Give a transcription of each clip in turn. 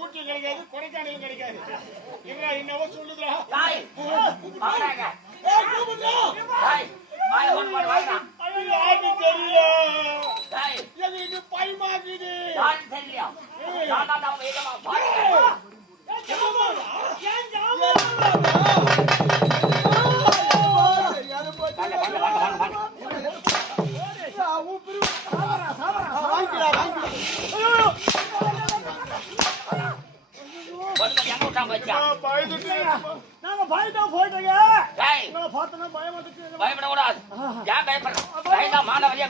ஊட்டி கிடைக்காது, கொடைக்கானலும் கிடைக்காது. என்னவோ சொல்லுதுடா. தெரியல பயமாக்குது. நாங்க பயத்தோம் போயிட்டோங்க. பயப்படக்கூடாது. ஏன் பயப்பட மாணவரியா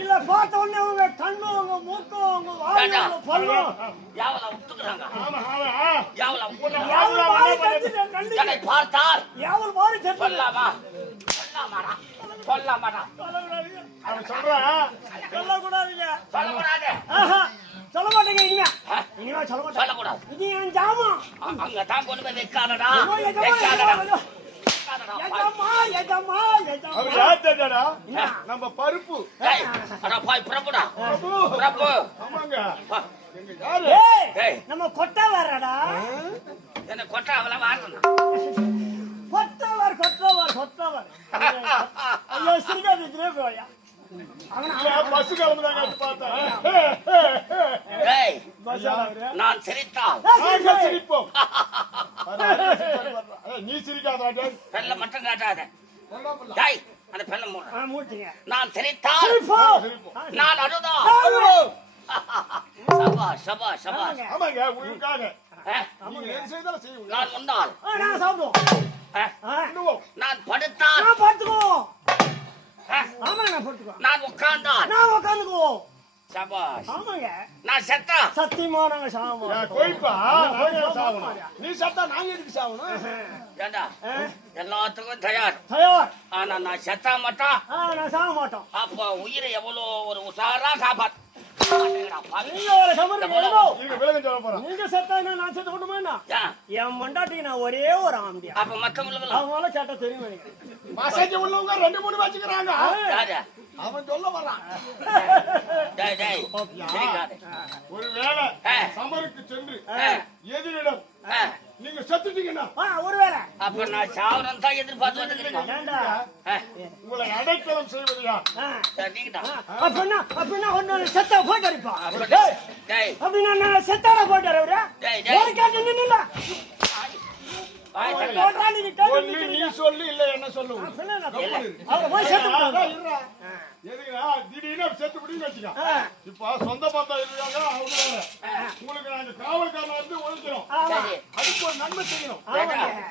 இல்ல பார்த்த உடனே உங்க கண்ணு உங்க மூக்கு உங்க வாய் பல்லும் பார்த்தால் சொல்லாமா சொல்லக்கூடாதுங்க. சொல்ல மாட்டேங்க. இனிமே சொல்லக்கூடாது. இது என் ஜாமான். அங்க தான் கொண்டு போய் வைக்காதடா. நம்ம பருப்பு நம்ம கொட்டை வரடா. என்ன கொட்டை அவளை வாங்கணும். கொட்டவர் ஐயோ சிரிக்காதீங்க போயா. பஸ் கிளம்புறாங்க நான் சிரித்தால் சிரிப்போம். நீ சிரிக்காத பெல்ல மட்டும் காட்டாத. அந்த பெல்ல மூட்டிங்க. நான் சிரித்தால் நான் அழுதான். சபா சபா சபா. ஆமாங்க உங்களுக்காக நான் முன்னால் நான் படுத்தால் நான் உட்கார்ந்தால் நான் செத்தா சத்தியமா நாங்க சாவணும். நீ செத்தா நாங்க எதுக்கு சாவணும்? எல்லாத்துக்கும் தயார். ஆனா நான் செத்தா மாட்டோம். நான் சாக மாட்டோம். அப்ப உயிரை எவ்வளவு ஒரு உஷாரா காப்பாத்து. என் மண்டாட்டி நான் ஒரே ஒரு ஆம்பியா. அப்ப மத்தவங்களுக்கு சேட்டா தெரியும். மசாஜ் உள்ளவங்க 2-3 வச்சுக்கிறாங்க. அவன் சொல்ல வர்றான். ஒரு வேளை சமருக்கு சென்று எதிரிடம் நீங்க செத்துட்டீங்கன்னா ஒருவேளை அப்ப நான் சாவரம் தான் எதிர்பார்த்து வந்துக்கிறேன். உங்களை அடைக்கலம் செய்வது யார்? அப்படின்னா ஒன்னு செத்தா போட்டு அடிப்பான். அப்படின்னா செத்தாட போட்டாரு அவரு. நீ சொல்லு இல்ல என்ன சொல்லு. திடீர்னு செத்து முடியும் வச்சுக்க. இப்ப சொந்த பந்தம் இருக்காங்க. உங்களுக்கு நாங்க காவல்காரன் வந்து ஒழிக்கிறோம். அதுக்கு ஒரு நன்மை செய்யணும்.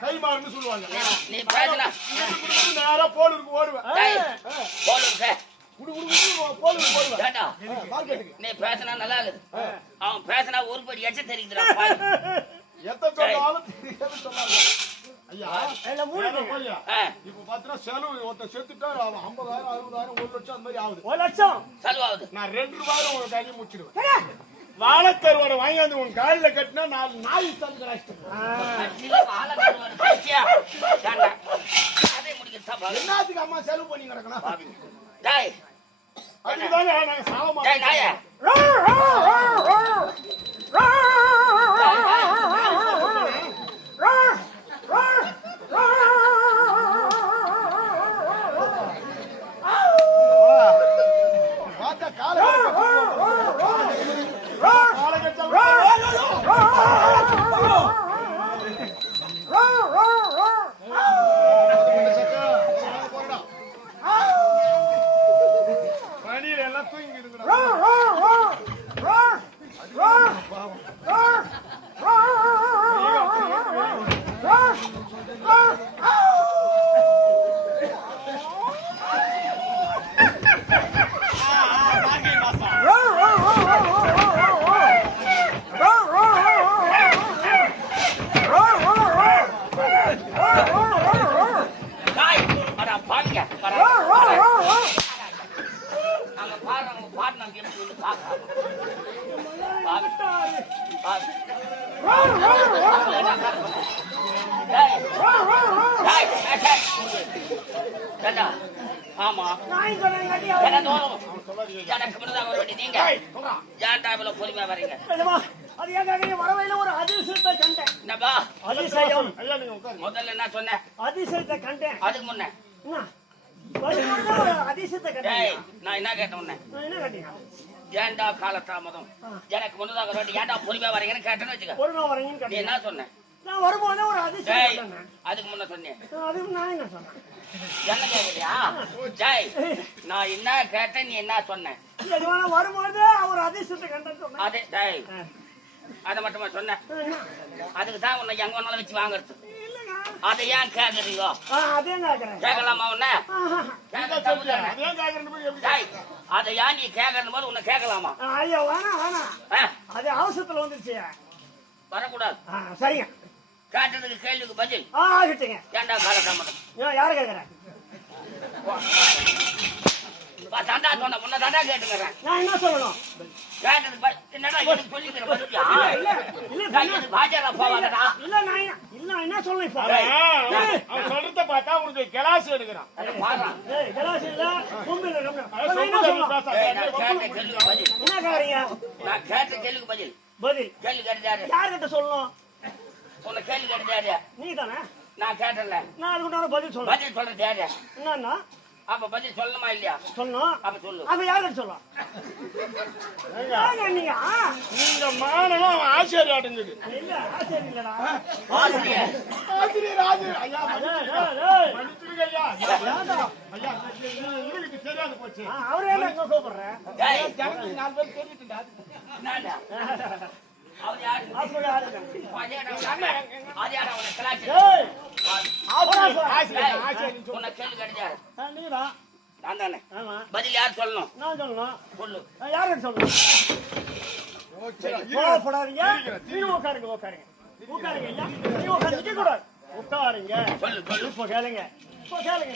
கைமாறுன்னு சொல்லுவாங்க. நேரா போலூருக்கு ஓடுவேன். நீ பேசினா நல்லா இருக்குது. அவன் பேசினா ஒருபடி எச்ச தெரியுதுடா. எத்த சொன்னாலும் சொன்னாங்க. ஐயா இப்ப பாத்தீங்கன்னா செலவு ஒருத்தர் செத்துட்டா 50,000 60,000 1 லட்சம் அந்த மாதிரி ஆகுது. 1 லட்சம் செலவாகுது. நான் 2 ரூபாய் உங்களுக்கு அள்ளி முடிச்சிடுவேன். வாழைக்கருவாட வாங்கியாந்து உன் காலில கட்டினா 4 நாய் தந்து என்னத்துக்கு அம்மா செலவு பண்ணி கிடக்கணும். அதுக்குதாங்க நாங்க சாவ மாட்டோம். எல்லாம் தூங்கி ஆமா நான் சொன்னேன் கட்டியா தினந்தோறும் அவன் சொல்லாதீங்க. எனக்கு முன்னதாக வர வேண்டிய நீங்க ஏய், சொல்றா. ஏன்டா இவ்வளவு பொறுமையா வரீங்க நிஜமா அது ஏன் கேக்குறீங்க வரவையில ஒரு அதிசயத்தை கண்டேன் என்னப்பா அதிசயம் ஐயா, நீங்க உட்காருங்க. முதல்ல என்ன சொன்னேன் அதிசயத்தை கண்டேன் அதுக்கு முன்ன என்ன? வரும்போது ஒரு அதிசயத்தை டேய் கண்டேன் நான் என்ன கேட்டேன் உன்னை நான் என்ன கட்டீங்க ஏன்டா காலதாமதம் எனக்கு முன்னதாக வர வேண்டிய ஏன்டா பொறுமையா வரீங்கன்னு கேட்டேன்னு வச்சுக்க ஒரு நாள் வரீங்கன்னு நீ கட்டீங்க என்ன சொன்ன நான் வரும்போது ஒரு அதிசயம் டேய் கண்டேன் அதுக்கு முன்ன சொன்னேன் அதுக்கு நான் என்ன சொன்னேன் என்ன கேக்குறியா டேய் நான் என்ன கேட்டேன் நீ என்ன சொன்ன நிஜமான வரும்போது ஒரு அதிசயத்தை கண்டேன்னு சொன்னேன் அதே டேய் அதை மட்டுமா சொன்னேன் என்ன? அதுக்கு தான் உன்னை எங்க வேணாலும் வச்சு வாங்குறது இல்லைங்க அதை ஏன் கேக்குறீங்க அதே கேக்குறேன் கேட்கலாமா உன்ன கேட்க தப்பு தானே? அது ஏன் கேக்குறேன்னு போய் எப்படி டேய் அதை ஏன் நீ கேட்கறது போது உன்னை கேட்கலாமா ஐயோ வேணாம் வேணாம் ஆ, அது அவசரத்துல வந்துருச்சு வரக்கூடாது சரிங்க கேட்டதுக்கு கேள்விக்கு பதில் ஆகிட்டுங்க ஏன்டா காலதாமதம் யாரு கேக்குறேன் தாண்டா சொன்ன முன்ன தாண்டா கேட்டுக்கிறேன் நான் என்ன சொல்லணும் கேட்டதுக்கு என்னடா எனக்கு சொல்லிக்கிற பதிலியா இல்ல இல்ல பாஜாரா போவாங்கடா இல்ல நான் என்ன சொல்லணும் இப்போ அவன் சொல்றத பார்த்தா உனக்கு கிளாஸ் எடுக்கிறான். பாடுறா ஏய் கலாசி இல்ல கும்பில அவன் என்ன சொல்றத நீ சொல்லணும் பேசாத. நான் கேட்ட கேள்விக்கு பதில் என்ன காரீங்க நான் கேட்ட கேள்விக்கு பதில் பதில் கேள்வி கேட்டாரு யார்கிட்ட சொல்லணும் உன்னை கேள்வி கேட்டாரு நீ தானே நான் கேட்டல நான் அதுக்கு பதில் சொல்றேன் பதில் சொல்றது யாரு என்னன்னா அப்ப பதில் சொல்லணுமா இல்லையா சொல்லணும் அப்ப சொல்லு அப்ப யார்கிட்ட சொல்லலாம் ஏங்க நீங்க நீங்க மானமும் அவன் ஆச்சரியாட்டுங்குது. இல்ல ஆச்சரியம் இல்லடா ஆசிரியர் ஆச்சரியர் ஆச்சரியர். ஐயா, ஏய் மன்னிச்சிடுங்க ஐயா. ஏன்டா? ஐயா, இவருக்கு தெரியாது போச்சு. அவரே எங்க கூப்பிடுறேன் டேய் ஜனங்களுக்கு 4 பேர் தெரிஞ்சுட்டுண்டா. என்னடா அவர் யாரு ஆஸ்பத்திரி யாருங்க அது யாரா உன்னை கலாச்சி ஏய் ஆச்சரியர், ஆச்சரியர், ஆச்சரியர். உன்னை கேள்வி கேட்டாரு நீதான் நான் தானே ஆமா பதில் யார் சொல்லணும் நான் சொல்லணும் சொல்லு யாருன்னு சொல்லணும் ஓ, சரி, கோவப்படாதீங்க நீங்க உட்காருங்க உட்காருங்க உட்காருங்க ஐயா நீங்க உட்காருங்க கூடாது உட்காருங்க சொல்லு சொல்லு இப்போ கேளுங்க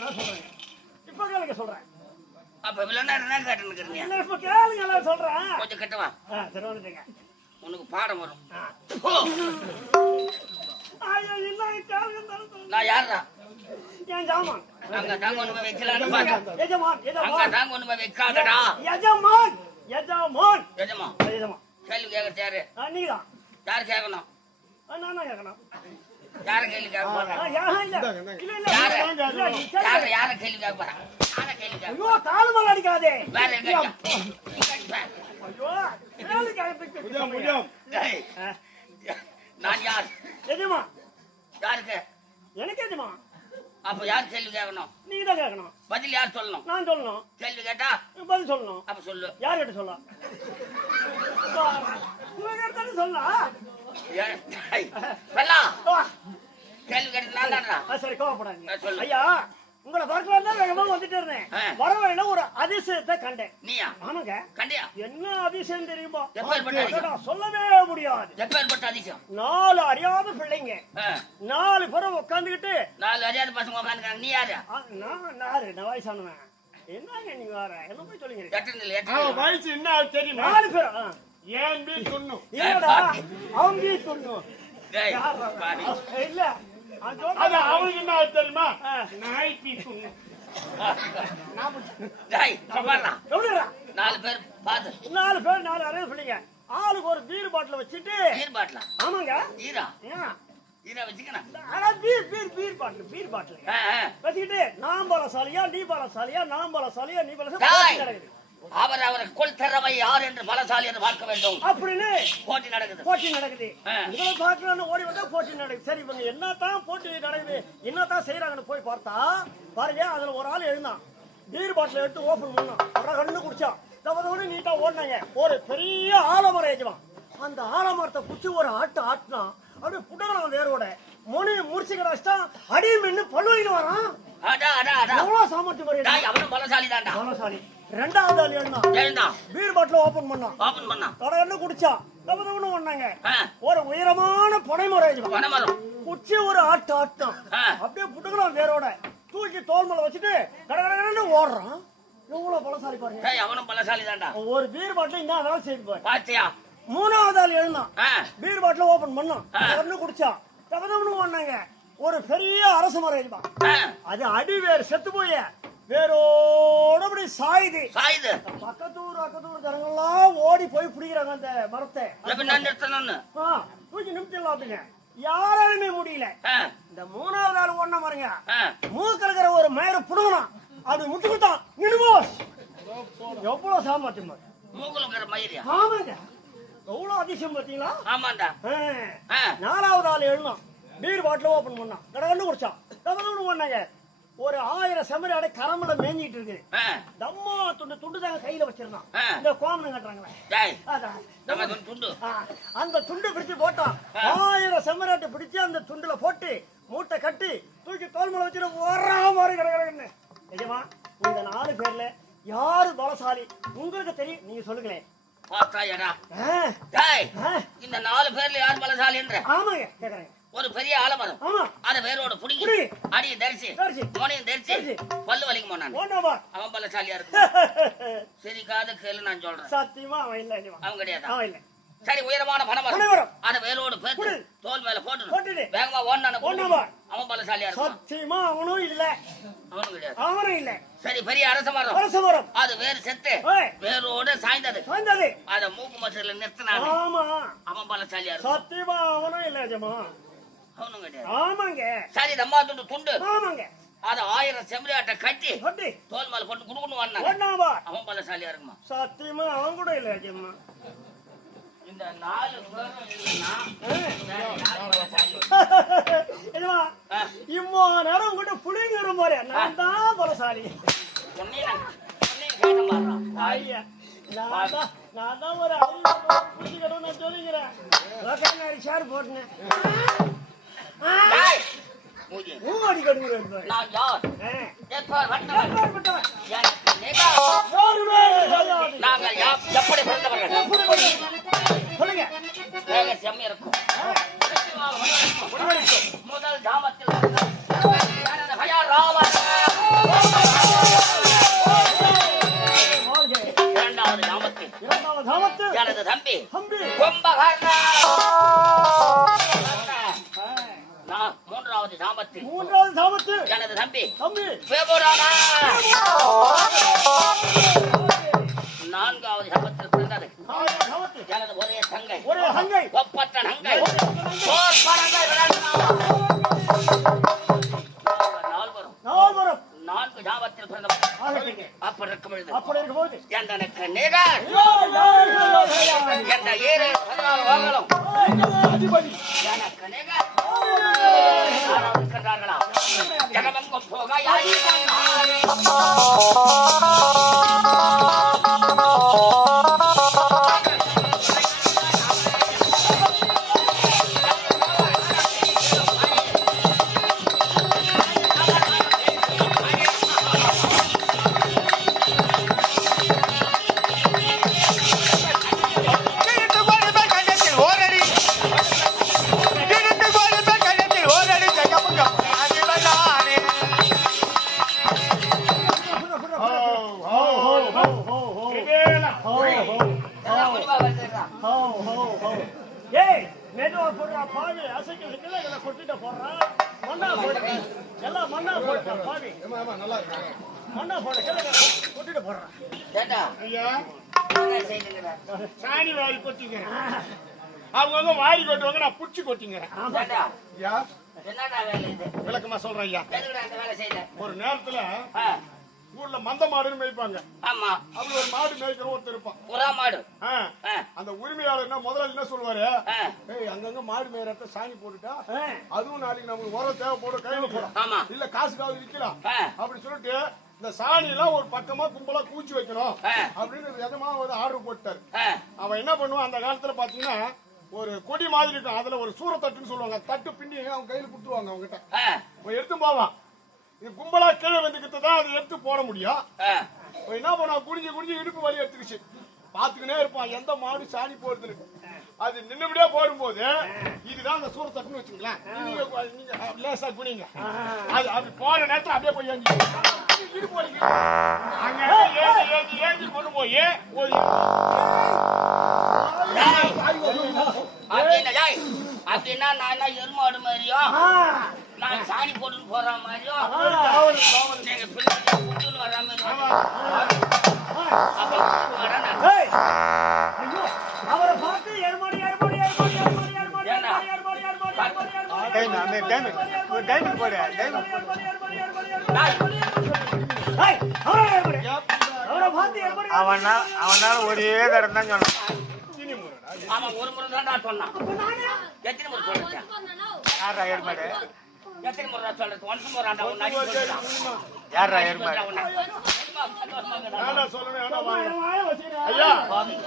நான் சொல்றேன் இப்போ கேளுங்க சொல்றேன் அப்ப இவ்வளவு நேரம் என்ன கேட்டுன்னு இல்ல இப்போ கேளுங்க நான் சொல்றேன் கொஞ்சம் கட்டவா சரி வந்துட்டீங்க உனக்கு பாடம் வரும் ஐயோ இல்ல கேளுங்க நான் யாருடா என் ஜாமான் அங்க தாங்க ஒண்ணு வைக்கலான்னு பார்த்தேன் எஜமான் அங்க எஜமான் தாங்க ஒண்ணு வைக்காதடா எஜமான் எஜமான் எஜமா எஜமான் கேள்வி கேட்கறது யாரு நீதான் யாரு கேட்கணும் நான் தான் கேட்கணும் யார கேள்வி கேட்க போறா இல்ல யார கேள்வி கேட்க போறா யார கேள்வி கேட்க ஐயோ கால் மேல அடிக்காதே வேற எங்க ஐயோ கேளு கேட்க முடியும், முடியும். டேய், நான் யார் எஜமா யாருக்கு எனக்கு எஜமா அப்ப யார் கேள்வி கேட்கணும் நீ தான் கேட்கணும் பதில் யார் சொல்லணும் நான் சொல்லணும் கேள்வி கேட்டா பதில் சொல்லணும் அப்ப சொல்லு யார் கிட்ட சொல்லலாம் உங்ககிட்ட சொல்லலாம் சொல்லா கேள்வி கேட்டு நான் தான்டா சரி கோவப்படாதீங்க சொல்லு. ஐயா உங்களை பார்க்கலாம் தான் வேகமா வந்துட்டு இருந்தேன் வரவழையில ஒரு அதிசயத்தை கண்டேன் நீயா ஆமாங்க கண்டியா என்ன அதிசயம் தெரியுமா எப்பேற்பட்ட அதிசயம்? சொல்லவே முடியாது எப்பேற்பட்ட அதிசயம் 4 அறியாத பிள்ளைங்க ஆ, 4 பேரும் உட்காந்துக்கிட்டு 4 அறியாத பசங்க உட்காந்துக்காங்க நீ யாரு நான் வயசானவன் என்னங்க நீங்க வேற என்ன போய் சொல்லுங்க எட்டு அவன் வயசு என்ன ஆகுது தெரியுமா? 4 பேரும் ஏன் பி துண்ணும். இல்லடா அவங்க வீட்டுணும் இல்ல அது அவனுக்கு என்ன ஆகுது தெரியுமா? ஆ. நாய் பி துண்ணும். எப்படிடா 4 பேர் பாத்து 4 பேர் 4 அறியாத பிள்ளைங்க ஆளுக்கு ஒரு பீர் பாட்டில் வச்சுட்டு நீர் பாட்டலாம் ஆமாங்க ஈரா ஏன் ஈரா வச்சுக்கணும் ஆனா பீர் பாட்டில் வச்சுக்கிட்டு நான் பலசாலியா நீ பலசாலியா நான் பலசாலியா நீ பலசாலியா நடக்குது அவர் கொள் திறமை யார் என்று பலசாலி என்று பார்க்க வேண்டும் அப்படின்னு போட்டி நடக்குது போட்டி நடக்குது இவங்களை பார்க்கலாம்னு ஓடி வந்தா போட்டி நடக்குது சரி இவங்க என்னத்தான் போட்டி நடக்குது என்னத்தான் செய்யறாங்கன்னு போய் பார்த்தா பாருங்க அதுல ஒரு ஆள் எழுந்தான் பீர் பாட்டில் எடுத்து ஓபன் பண்ணான் கண்ணு குடிச்சான் தவறோடு நீட்டா ஓடினாங்க ஒரு பெரிய ஆலமரம் ஏஜுவான் அந்த ஆலமரத்தை பிடிச்சி ஒரு ஆட்டினா அப்படியே புடகலாம் வேரோட மொழி முடிச்சுக்கிட்டா அடி மின்னு பழுவின்னு வரான் எவ்வளவு சாமர்த்தியம் வருது அவனும் பலசாலி தான்டா பலசாலி ரெண்டாவது ஆள் எழுந்தான் பீர் பாட்டில் ஓபன் பண்ணான் கடை குடிச்சான் தவறோடு ஓடினாங்க ஒரு உயரமான பனைமரம் குச்சி ஒரு ஆட்டினான் அப்படியே புடகலாம் வேரோட தூக்கி தோல் மேல வச்சுட்டு கடற்கரை ஓடுறான் எவ்வளவு பலசாலி பாருங்க அவனும் பலசாலி தான்டா ஒரு பீர் பாட்டில் என்ன வேலை செய்து பாரு பாத்தியா மூணாவது ஆள் எழுந்தான் பீர் பாட்டில் ஓபன் பண்ணான் குடிச்சான் தவறோடு ஓடினாங்க ஒரு பெரிய அரச மரம் எழுப்பான் அது அடி வேறு செத்து போய் வேரோட அப்படி சாயுது. பக்கத்தூர் ஜனங்கள்லாம் ஓடி போய் பிடிக்கிறாங்க அந்த மரத்தை. தூக்கி நிமித்திடலாம் அப்படின்னு யாராலுமே முடியல. இந்த 3வது ஆள் ஓடின பாருங்க, மூக்க இருக்கிற ஒரு மயிரை புடுங்கணும், அப்படி முட்டுக்கிட்டான். எவ்வளவு சாமர்த்தியம்! ஆமாங்க, எவ்வளவு அதிசயம் பாத்தீங்களா? 4வது ஆள் எழுந்தான், பீர் பாட்டில் ஓபன் பண்ணான், கடகண்டு குடிச்சான். பண்ணாங்க ஒரு 1000 செம்மறி அடை கரம்புல மேஞ்சிட்டு இருக்கு. தம்மா துண்டு தாங்க கையில வச்சிருந்தான். இந்த கோமனம் கட்டுறாங்களே அந்த துண்டு பிடிச்சு போட்டான். 1000 செம்மறி அட்டை பிடிச்சு அந்த துண்டுல போட்டு மூட்டை கட்டி தூக்கி தோல் மேல வச்சுட்டு ஓடுறா மாதிரி கிடக்குன்னு. நிஜமா இந்த 4 பேர்ல யாரு பலசாலி உங்களுக்கு தெரியும், நீங்க சொல்லுங்களேன். இந்த 4 பேர்ல யார் பலசாலி? ஆமாங்க கேக்குறேன். ஒரு பெரிய ஆலமரம், அத வேரோட புடிங்கி அடியை தரிசி மோனையும் தரிசி பல்லு வலிக்கு போனான். அவன் பலசாலியா இருக்கு. சரி காது கேளு, நான் சொல்றேன். சத்தியமா அவன் இல்ல, அவன் கிடையாது. சரி, உயரமான பனைமரம், அத வேரோடு பேத்து தோல் மேல போட்டு வேகமா ஓடுனான அவன் பலசாலியா இருக்கு. சத்தியமா அவனும் இல்ல, அவனும் கிடையாது. அவனும் இல்ல. சரி, பெரிய அரச மரம், அது வேறு செத்து வேரோடு சாய்ந்தது, அத மூக்கு மசூர்ல நிறுத்தினான். அவன் பலசாலியா இருக்கு. சத்தியமா அவனும் இல்ல, அவனும் கிடையாது. ஆமாங்க. சரி, தம்மா துண்டு, ஆமாங்க, அத 1000 செம்மறி ஆட்டை கட்டி தோல் மேல போட்டு குடுக்குன்னு வாங்க, அவன் பலசாலியா இருக்குமா? சத்தியமா அவன் கூட இல்ல. இந்த 4 பேரும் இல்லைன்னா இம்மா நேரம் கூட புளிங்கிற மாதிரி நான் தான் பலசாலி. ஐயா நான் தான் ஒரு புரிஞ்சுக்கணும் நான் சொல்லிக்கிறேன். ஷேர் போட்டேன் மூடி கட்டுங்க. நாங்கள் எப்படி பிறந்தவர்கள் சொல்லுங்க. செம்மி இருக்கும். முதல் தாமத்தில் இரண்டாவது தாமத்தில் எனது தம்பி கும்பகர்ணா. மூன்றாவது தாமத்தில் எனது தம்பி விபுராணா. 4வது தாமத்தில் பிறந்தது எனது ஒரே தங்கை ஒப்பற்ற நங்கை. 4 தாமத்தில் பிறந்தவர் அப்படி இருக்கும்போது எனக்கு நிகர் என்ற 7 வாங்கலாம் எனக்கு நிகர் இருக்கின்றார்களா? ஜகமெங்கும் போக சாணி வாரி கொட்டிங்க, அவங்க வாரி கொட்டுவாங்க, நான் புடிச்சு கொட்டிங்க. விளக்கமா சொல்றேன் ஐயா. ஒரு நேரத்துல ஊர்ல மந்த மாடுன்னு மேய்ப்பாங்க. ஆமா, அப்படி ஒரு மாடு மேய்க்கிற ஒருத்தர் இருப்பான், புறா மாடு. அந்த உரிமையாளர் என்ன முதல்ல என்ன சொல்லுவாரு, ஏய் அங்கங்க மாடு மேயறத சாணி போட்டுட்டா அதுவும் நாளைக்கு நமக்கு உரம் தேவைப்படும், கையில போடும், இல்ல காசுக்காவது விற்கலாம் அப்படி சொல்லிட்டு இந்த சாணி எல்லாம் ஒரு பக்கமா கும்பலா கூச்சி வைக்கணும் அப்படின்னு எதமா ஆர்டர் போட்டாரு. அவன் என்ன பண்ணுவான், அந்த காலத்துல பாத்தீங்கன்னா ஒரு கொடி மாதிரி இருக்கும், அதுல ஒரு சூரத்தட்டுன்னு சொல்லுவாங்க, தட்டு பின்னி அவங்க கையில குடுத்துருவாங்க, அவங்க கிட்ட எடுத்து போவான். இது கும்பலா கீழே வந்துக்கிட்டு தான் அதை எடுத்து போட முடியும். என்ன பண்ணா, குடிஞ்சு இடுப்பு வலி எடுத்துக்கிச்சு, பாத்துக்கினே இருப்பான் எந்த மாடு சாணி போடுதுன்னு. அது நின்னுபடியா போடும்போது இதுதான் அந்த சூரத்தட்டுன்னு வச்சுக்கலாம், நீங்க லேசா குனிங்க, அது அப்படி போற நேரத்துல அப்படியே போய் இடுப்பு வலிக்கு அங்க ஏஞ்சி கொண்டு போய் ஒரு அப்படின்னா நான் எருமாடு மாதிரியும் நான் சாணி போட்டு போற மாதிரியும் நீங்க பிள்ளைங்க அப்ப வரேன் நான். ஏய், ஐயோ, அவரை பார்த்து எருமாடி, எருமாடி, எருமாடி, எருமாடி, எருமாடி, ஏண்டா? எருமாடி, எருமாடி, எருமாடி, எருமாடி, டைம் அந்த டைம் ஒரு டைம் போடு டைம் ஏய், அவரை எருமாடி. அவரை பார்த்து எருமாடி. அவனால ஒரே தரம் தான் சொன்னான். ஆமா ஒரு முறை தான் நான் சொன்னான். எத்தனை முறை சொல்லிட்டேன்? யாரா ஏற்பாடு? எத்தனை முறை நான் சொல்றது? ஒன்ஸ் முறை யாரா ஏற்பாடு? நானா சொல்லணும், ஏன்டா வாங்க? என் வாயை வச்சுக்கிறேன். ஐயா,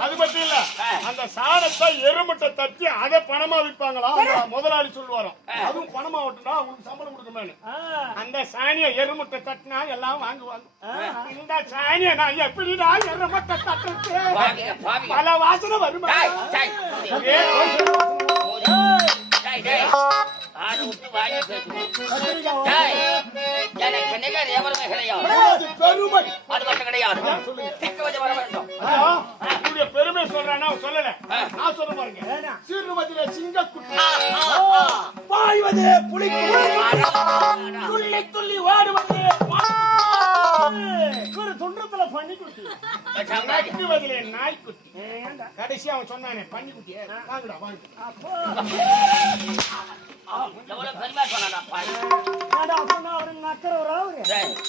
அது மட்டும் இல்ல, அந்த சாணத்தை எருமுட்டை தட்டி அதை பணமா விற்பாங்களா அந்த முதலாளி சொல்லுவாராம். அதுவும் பணமா விட்டுனா உங்களுக்கு சம்பளம் கொடுக்குமேனு. அந்த சாணியை எருமுட்டை தட்டினா எல்லாம் வாங்குவாங்க. இந்த சாணியை நான் எப்படிடா எருமுட்டை தட்டுறது? பல வாசனை வருமா? எனக்கு நிகர் எவருமே கிடையாது. பெருமை. அது மட்டும் கிடையாது. திக்கு வச்சு வர வேண்டும். ஐயா, உங்களுடைய பெருமை சொல்றானா சொல்லல. நான் சொல்ல பாருங்க. சீர்வதிலே சிங்கக்குட்டி, பாய்வதே புலிக்குட்டி, துள்ளி துள்ளி ஓடுவதே ஒரு துன்றத்துல பண்ணி கொடுத்து நட்டுவதிலே நாய்க்குட்டி. கடைசி அவன் சொன்னானே பன்னிக்குட்டி. வாங்குடா வாங்க. அப்போ எவ்வளவு பெருமையா சொன்னா பாரு. ஏன்டா அப்பனா அவரு நக்கறவரா அவரு?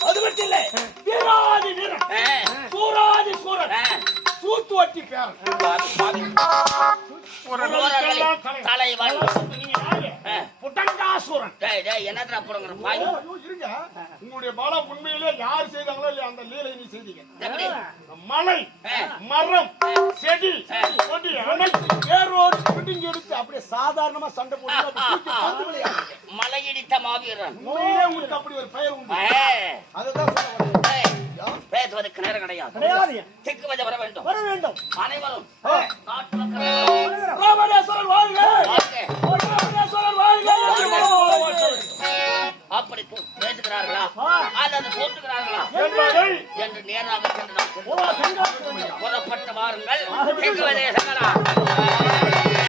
அது மட்டும் இல்ல, வீராதி வீரன், சூராதி சூரன், சூத்து வட்டி பேரன், தலைவன் நீங்க யாரு? புட்டங்காசூரன். என்னத்துல போடுங்கிற பாய். ஐயோ, இருங்க. உங்களுடைய பலம் உண்மையிலே யார் செய்தாங்களோ இல்லையா அந்த லீலை நீ செய்தீங்க. எப்படி? மலை, மரம், செடி, கொடி அனைத்து வேரோடு பிடிங்கி எடுத்து அப்படியே சாதாரணமா சண்டை போட்டு அப்படி தூக்கி பந்து விளையாடுங்க. மலையிடித்த மாவீரன். உண்மையிலே உங்களுக்கு அப்படி ஒரு பெயர் உண்டு. அதுதான் சொல்ல வரேன். பேசுவதற்கு நேரம் கிடையாது. கிடையாது. திக்கு வச்சு வர வேண்டும். வர வேண்டும். அனைவரும் நாட்டு மக்கள் ராமேஸ்வரன் வாழ்க! ராமேஸ்வரன் வாழ்க! அப்படி பேசுகிறார்களா அல்லது தோற்றுகிறார்களா என்பதை என்று நேராக சென்று நாம் புறப்பட்டு வாருங்கள்.